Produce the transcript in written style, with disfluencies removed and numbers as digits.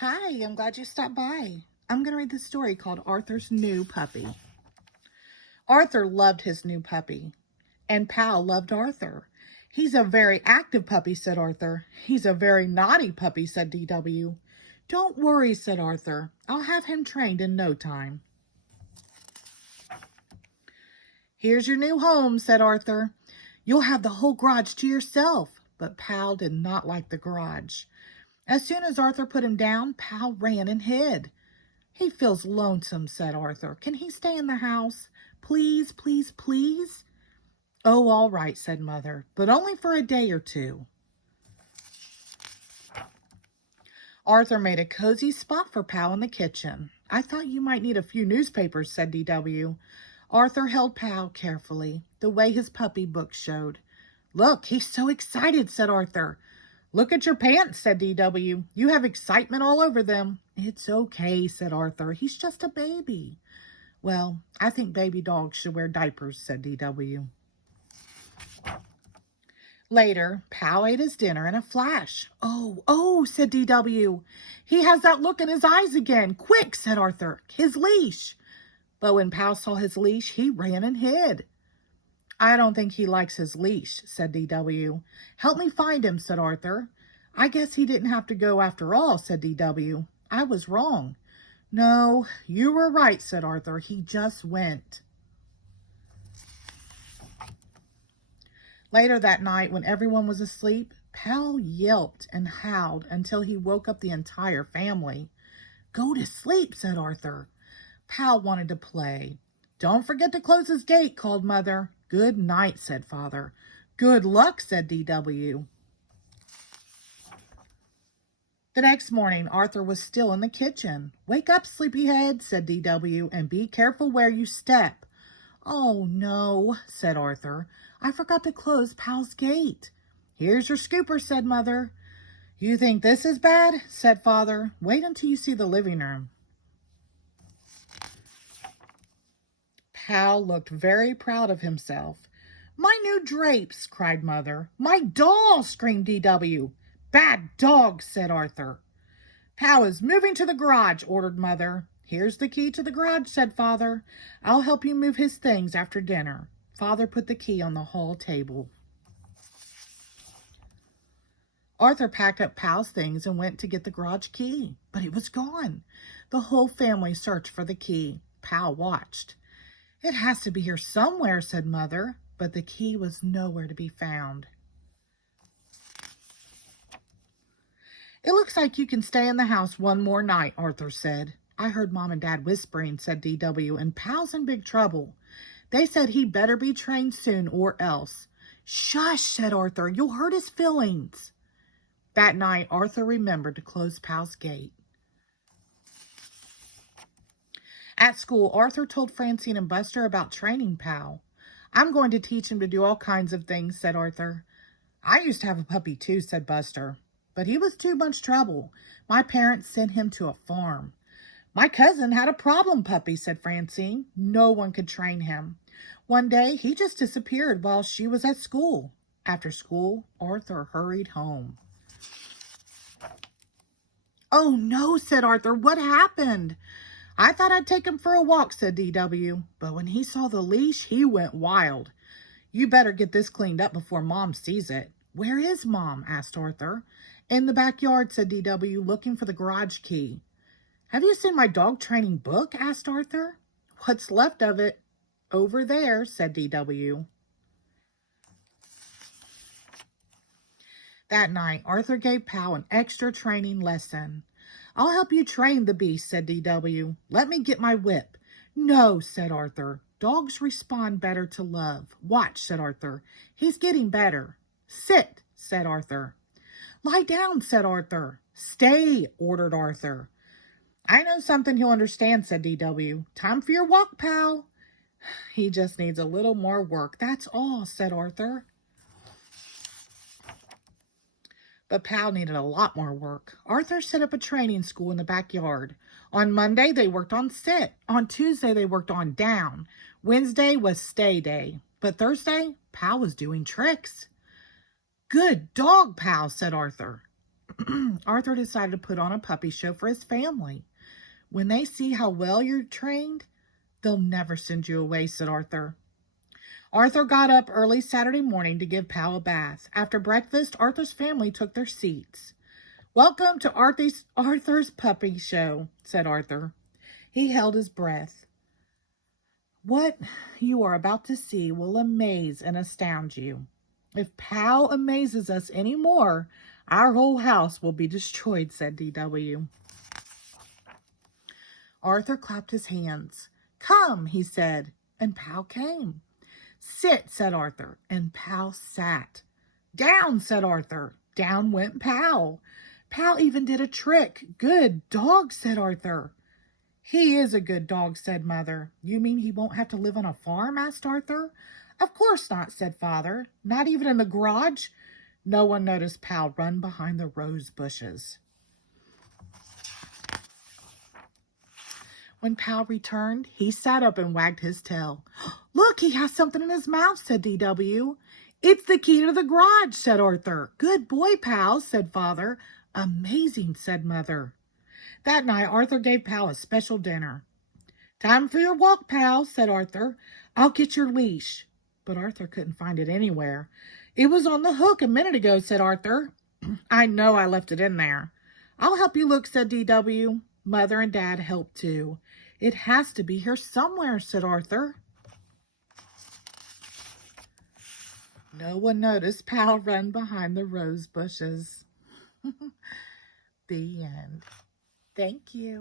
Hi, I'm glad you stopped by. I'm going to read the story called Arthur's New Puppy. Arthur loved his new puppy, and Pal loved Arthur. He's a very active puppy, said Arthur. He's a very naughty puppy, said DW. Don't worry, said Arthur. I'll have him trained in no time. Here's your new home, said Arthur. You'll have the whole garage to yourself. But Pal did not like the garage. As soon as Arthur put him down, Pal ran and hid. He feels lonesome, said Arthur. Can he stay in the house? Please, please, please? Oh, all right, said Mother, but only for a day or two. Arthur made a cozy spot for Pal in the kitchen. I thought you might need a few newspapers, said DW. Arthur held Pal carefully, the way his puppy book showed. Look, he's so excited, said Arthur. Look at your pants, said DW. You have excitement all over them. It's okay, said Arthur. He's just a baby. Well, I think baby dogs should wear diapers, said DW. Later, Pal ate his dinner in a flash. Oh, said DW. He has that look in his eyes again. Quick, said Arthur. His leash. But when Pal saw his leash, he ran and hid. I don't think he likes his leash, said DW. Help me find him, said Arthur. I guess he didn't have to go after all, said DW. I was wrong. No, you were right, said Arthur. He just went. Later that night, when everyone was asleep, Pal yelped and howled until he woke up the entire family. Go to sleep, said Arthur. Pal wanted to play. Don't forget to close his gate, called Mother. Good night, said Father. Good luck, said DW. The next morning, Arthur was still in the kitchen. Wake up, sleepyhead, said DW, and be careful where you step. Oh, no, said Arthur. I forgot to close Pal's gate. Here's your scooper, said Mother. You think this is bad? Said Father. Wait until you see the living room. Pal looked very proud of himself. My new drapes, cried Mother. My doll, screamed DW. Bad dog, said Arthur. Pal is moving to the garage, ordered Mother. Here's the key to the garage, said Father. I'll help you move his things after dinner. Father put the key on the hall table. Arthur packed up Pal's things and went to get the garage key, but it was gone. The whole family searched for the key. Pal watched. It has to be here somewhere, said Mother, but the key was nowhere to be found. It looks like you can stay in the house one more night, Arthur said. I heard Mom and Dad whispering, said DW, and Pal's in big trouble. They said he better be trained soon or else. Shush, said Arthur. You'll hurt his feelings. That night, Arthur remembered to close Pal's gate. At school, Arthur told Francine and Buster about training Pal. I'm going to teach him to do all kinds of things, said Arthur. I used to have a puppy too, said Buster. But he was too much trouble. My parents sent him to a farm. My cousin had a problem puppy, said Francine. No one could train him. One day, he just disappeared while she was at school. After school, Arthur hurried home. Oh, no, said Arthur. What happened? I thought I'd take him for a walk, said DW. But when he saw the leash, he went wild. You better get this cleaned up before Mom sees it. Where is Mom? Asked Arthur. In the backyard, said DW, looking for the garage key. Have you seen my dog training book? Asked Arthur. What's left of it? Over there, said DW. That night, Arthur gave Pal an extra training lesson. I'll help you train the beast, said DW. Let me get my whip. No, said Arthur. Dogs respond better to love. Watch, said Arthur. He's getting better. Sit, said Arthur. Lie down, said Arthur. Stay, ordered Arthur. I know something he'll understand, said DW. Time for your walk, Pal. He just needs a little more work, that's all, said Arthur. But Pal needed a lot more work. Arthur set up a training school in the backyard. On Monday, they worked on sit. On Tuesday, they worked on down. Wednesday was stay day. But Thursday, Pal was doing tricks. Good dog, Pal, said Arthur. Arthur decided to put on a puppy show for his family. When they see how well you're trained, they'll never send you away, said Arthur. Arthur got up early Saturday morning to give Pal a bath. After breakfast, Arthur's family took their seats. Welcome to Arthur's puppy show, said Arthur. He held his breath. What you are about to see will amaze and astound you. If Pal amazes us any more, our whole house will be destroyed, said D.W. Arthur clapped his hands. Come, he said, and Pal came. Sit, said Arthur, and Pal sat. Down, said Arthur. Down went Pal. Pal even did a trick. Good dog, said Arthur. He is a good dog, said Mother. You mean he won't have to live on a farm? Asked Arthur. Of course not, said Father. Not even in the garage? No one noticed Pal run behind the rose bushes. When Pal returned, he sat up and wagged his tail. Look, he has something in his mouth, said D.W. It's the key to the garage, said Arthur. Good boy, Pal, said Father. Amazing, said Mother. That night, Arthur gave Pal a special dinner. Time for your walk, Pal, said Arthur. I'll get your leash. But Arthur couldn't find it anywhere. It was on the hook a minute ago, said Arthur. I know I left it in there. I'll help you look, said D.W. Mother and Dad helped too. It has to be here somewhere, said Arthur. No one noticed Pal run behind the rose bushes. The end. Thank you.